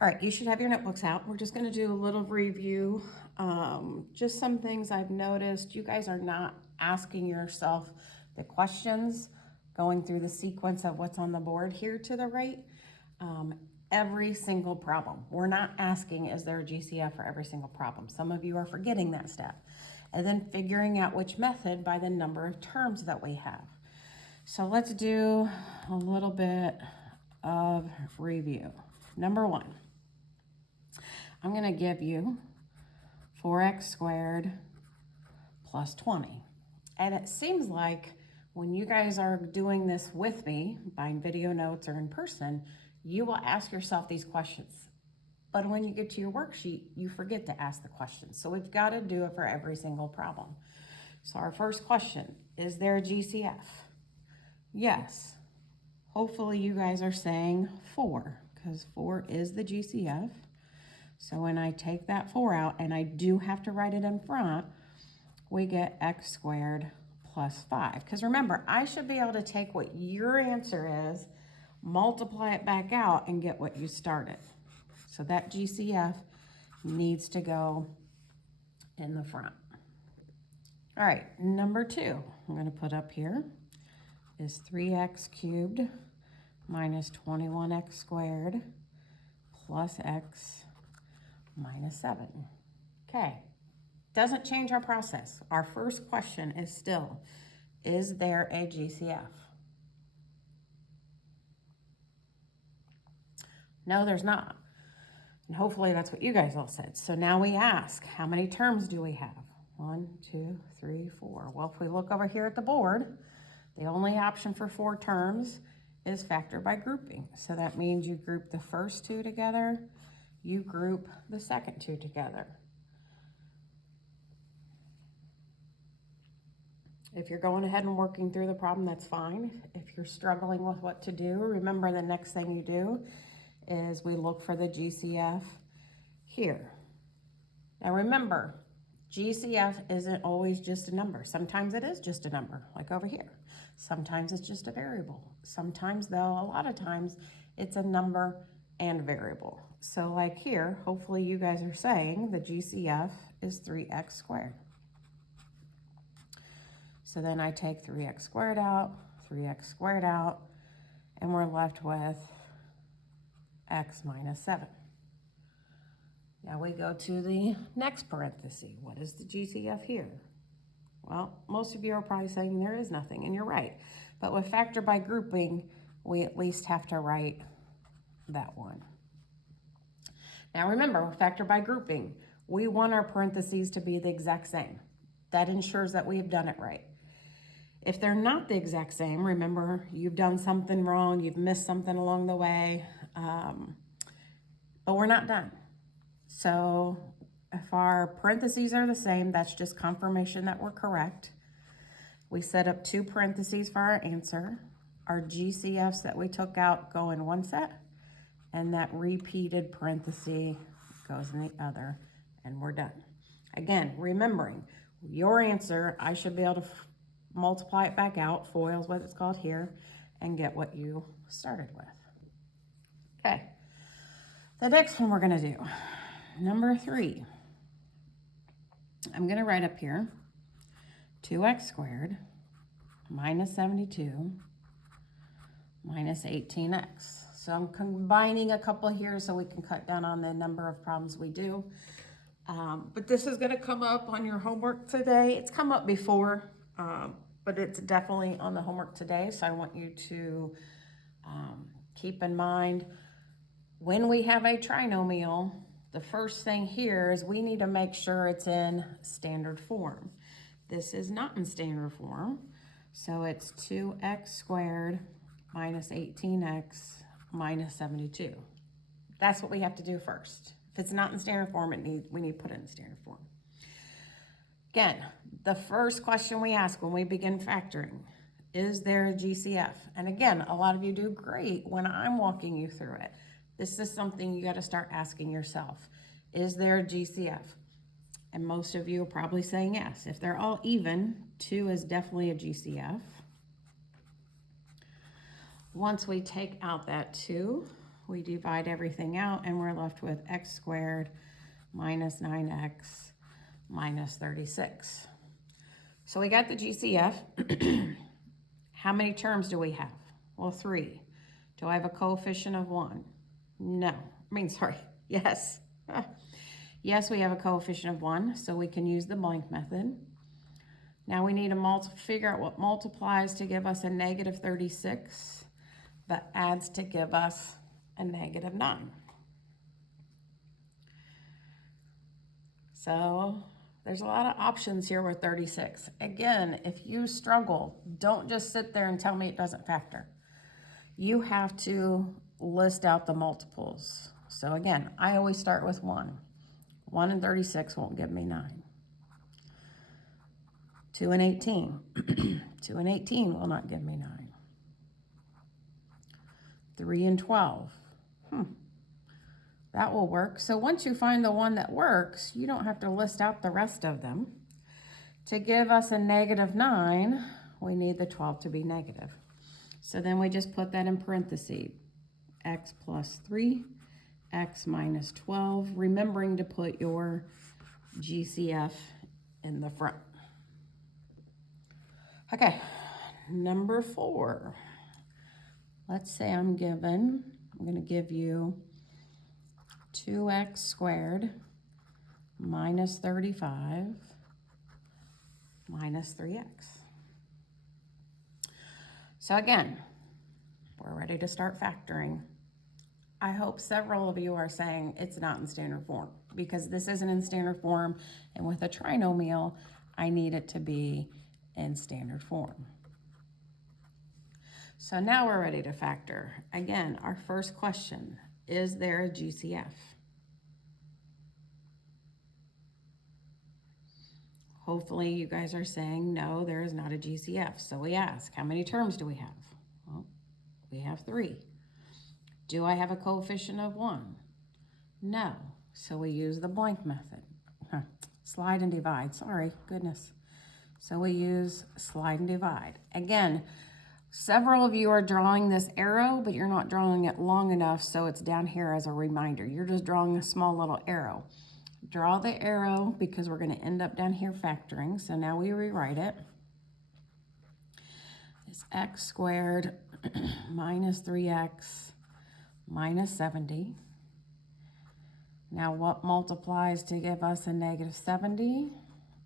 All right, you should have your notebooks out. We're just gonna do a little review. Just some things I've noticed. You guys are not asking yourself the questions, going through the sequence of what's on the board here to the right. Every single problem. We're not asking, is there a GCF for every single problem? Some of you are forgetting that step. And then figuring out which method by the number of terms that we have. So let's do a little bit of review. Number one, I'm going to give you 4x squared plus 20. And it seems like when you guys are doing this with me, by video notes or in person, you will ask yourself these questions. But when you get to your worksheet, you forget to ask the questions. So we've got to do it for every single problem. So our first question, is there a GCF? Yes. Hopefully you guys are saying 4, because 4 is the GCF. So when I take that 4 out, and I do have to write it in front, we get x squared plus 5. Because remember, I should be able to take what your answer is, multiply it back out, and get what you started. So that GCF needs to go in the front. All right, number 2, I'm going to put up here is 3x cubed minus 21x squared plus x minus 7. Okay, doesn't change our process. Our first question is still, is there a GCF? No, there's not. And hopefully that's what you guys all said. So now we ask, how many terms do we have? 1, 2, 3, 4. Well, if we look over here at the board, the only option for 4 terms is factor by grouping. So that means you group the first 2 together, you group the second 2 together. If you're going ahead and working through the problem, that's fine. If you're struggling with what to do, remember the next thing you do is we look for the GCF here. Now remember, GCF isn't always just a number. Sometimes it is just a number, like over here. Sometimes it's just a variable. Sometimes though, a lot of times, it's a number and variable. So like here, hopefully you guys are saying the GCF is 3x squared. So then I take 3x squared out, and we're left with x minus 7. Now we go to the next parenthesis. What is the GCF here? Well, most of you are probably saying there is nothing, and you're right. But with factor by grouping, we at least have to write that one. Now remember, with factor by grouping, we want our parentheses to be the exact same. That ensures that we've done it right. If they're not the exact same, remember, you've done something wrong, you've missed something along the way, but we're not done. So if our parentheses are the same, that's just confirmation that we're correct. We set up 2 parentheses for our answer. Our GCFs that we took out go in one set, and that repeated parenthesis goes in the other, and we're done. Again, remembering, your answer, I should be able to multiply it back out, FOIL is what it's called here, and get what you started with. Okay, the next one we're gonna do, number 3. I'm going to write up here 2x squared minus 72 minus 18x. So I'm combining a couple here so we can cut down on the number of problems we do. But this is going to come up on your homework today. It's come up before, but it's definitely on the homework today. So I want you to keep in mind, when we have a trinomial, the first thing here is we need to make sure it's in standard form. This is not in standard form, so it's 2x squared minus 18x minus 72. That's what we have to do first. If it's not in standard form, we need to put it in standard form. Again, the first question we ask when we begin factoring, is there a GCF? And again, a lot of you do great when I'm walking you through it. This is something you got to start asking yourself. Is there a GCF? And most of you are probably saying yes. If they're all even, 2 is definitely a GCF. Once we take out that 2, we divide everything out, and we're left with x squared minus 9x minus 36. So we got the GCF. How many terms do we have? Well, 3. Do I have a coefficient of 1? No. Yes. Yes, we have a coefficient of 1, so we can use the blank method. Now we need to figure out what multiplies to give us a negative 36, but adds to give us a negative 9. So there's a lot of options here with 36. Again, if you struggle, don't just sit there and tell me it doesn't factor. You have to list out the multiples. So again, I always start with 1. 1 and 36 won't give me 9. 2 and 18. 2 and 18 will not give me 9. 3 and 12. That will work. So once you find the one that works, you don't have to list out the rest of them. To give us a negative 9, we need the 12 to be negative. So then we just put that in parentheses. X plus 3, x minus 12, remembering to put your GCF in the front. Okay, number 4. Let's say I'm going to give you 2x squared minus 35 minus 3x. So again, we're ready to start factoring. I hope several of you are saying it's not in standard form, because this isn't in standard form, and with a trinomial, I need it to be in standard form. So now we're ready to factor. Again, our first question, is there a GCF? Hopefully you guys are saying, no, there is not a GCF. So we ask, how many terms do we have? Well, we have 3. Do I have a coefficient of 1? No. So we use the blank method. Slide and divide, sorry, goodness. So we use slide and divide. Again, several of you are drawing this arrow, but you're not drawing it long enough, so it's down here as a reminder. You're just drawing a small little arrow. Draw the arrow because we're going to end up down here factoring. So now we rewrite it. It's x squared minus 3x minus 70. Now what multiplies to give us a negative 70,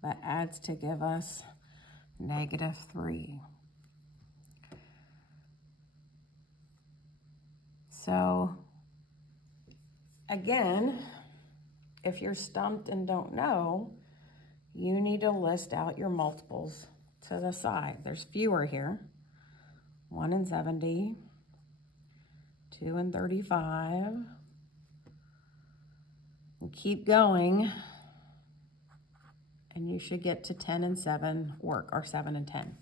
but adds to give us negative 3. So again, if you're stumped and don't know, you need to list out your multiples to the side. There's fewer here. 1 and 70, 2 and 35. And keep going, and you should get to 10 and 7 work, or 7 and 10.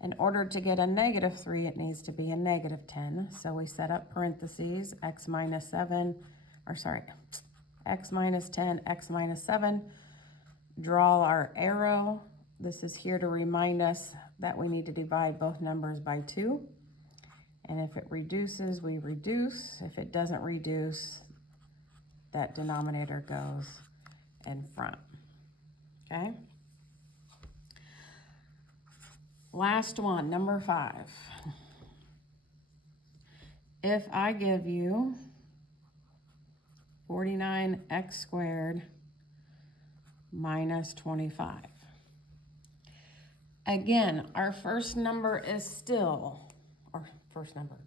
In order to get a negative 3, it needs to be a negative 10. So we set up parentheses, x minus 10, x minus 7. Draw our arrow. This is here to remind us that we need to divide both numbers by 2. And if it reduces, we reduce. If it doesn't reduce, that denominator goes in front. Okay? Last one, number 5. If I give you 49x squared minus 25. Again, our first number is still,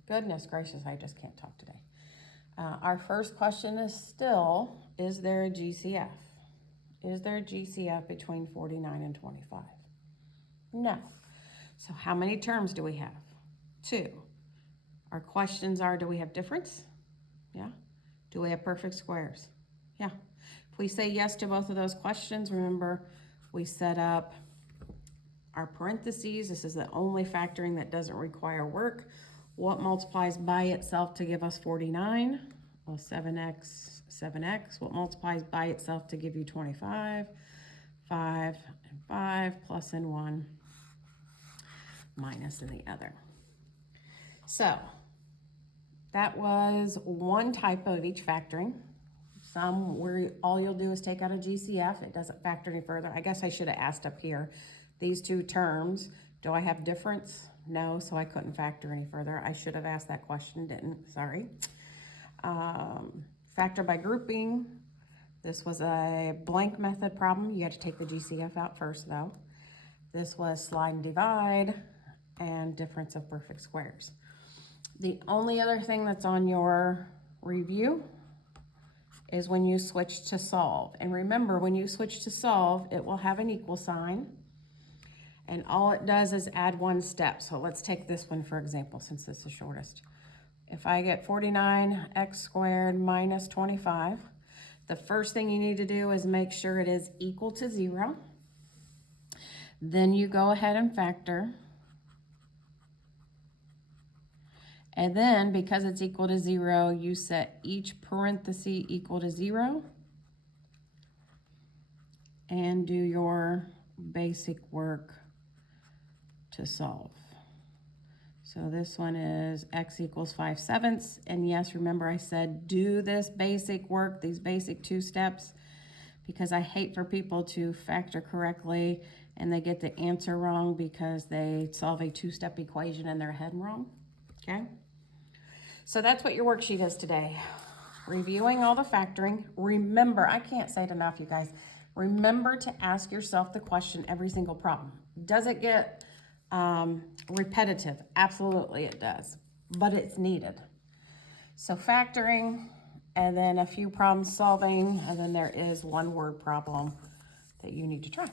goodness gracious, I just can't talk today. Our first question is still, is there a GCF? Is there a GCF between 49 and 25? No. So how many terms do we have? 2. Our questions are, do we have difference? Yeah. Do we have perfect squares? Yeah. If we say yes to both of those questions, remember we set up our parentheses. This is the only factoring that doesn't require work. What multiplies by itself to give us 49? Well, 7x. What multiplies by itself to give you 25? 5 and 5, plus in 1, minus in the other. So That was one type of each factoring. Some where all you'll do is take out a GCF. It doesn't factor any further. I guess I should have asked up here, these two terms, do I have difference? No, so I couldn't factor any further. I should have asked that question, didn't, sorry. Factor by grouping. This was a blank method problem. You had to take the GCF out first though. This was slide and divide and difference of perfect squares. The only other thing that's on your review is when you switch to solve. And remember, when you switch to solve, it will have an equal sign. And all it does is add one step. So let's take this one for example, since this is the shortest. If I get 49x squared minus 25, the first thing you need to do is make sure it is equal to 0. Then you go ahead and factor. And then, because it's equal to 0, you set each parenthesis equal to 0 and do your basic work to solve. So this one is x equals 5/7. And yes, remember I said do this basic work, these basic 2 steps, because I hate for people to factor correctly and they get the answer wrong because they solve a 2-step equation in their head wrong, okay? So that's what your worksheet is today. Reviewing all the factoring. Remember, I can't say it enough, you guys. Remember to ask yourself the question every single problem. Does it get repetitive? Absolutely it does, but it's needed. So factoring, and then a few problem solving, and then there is one word problem that you need to try.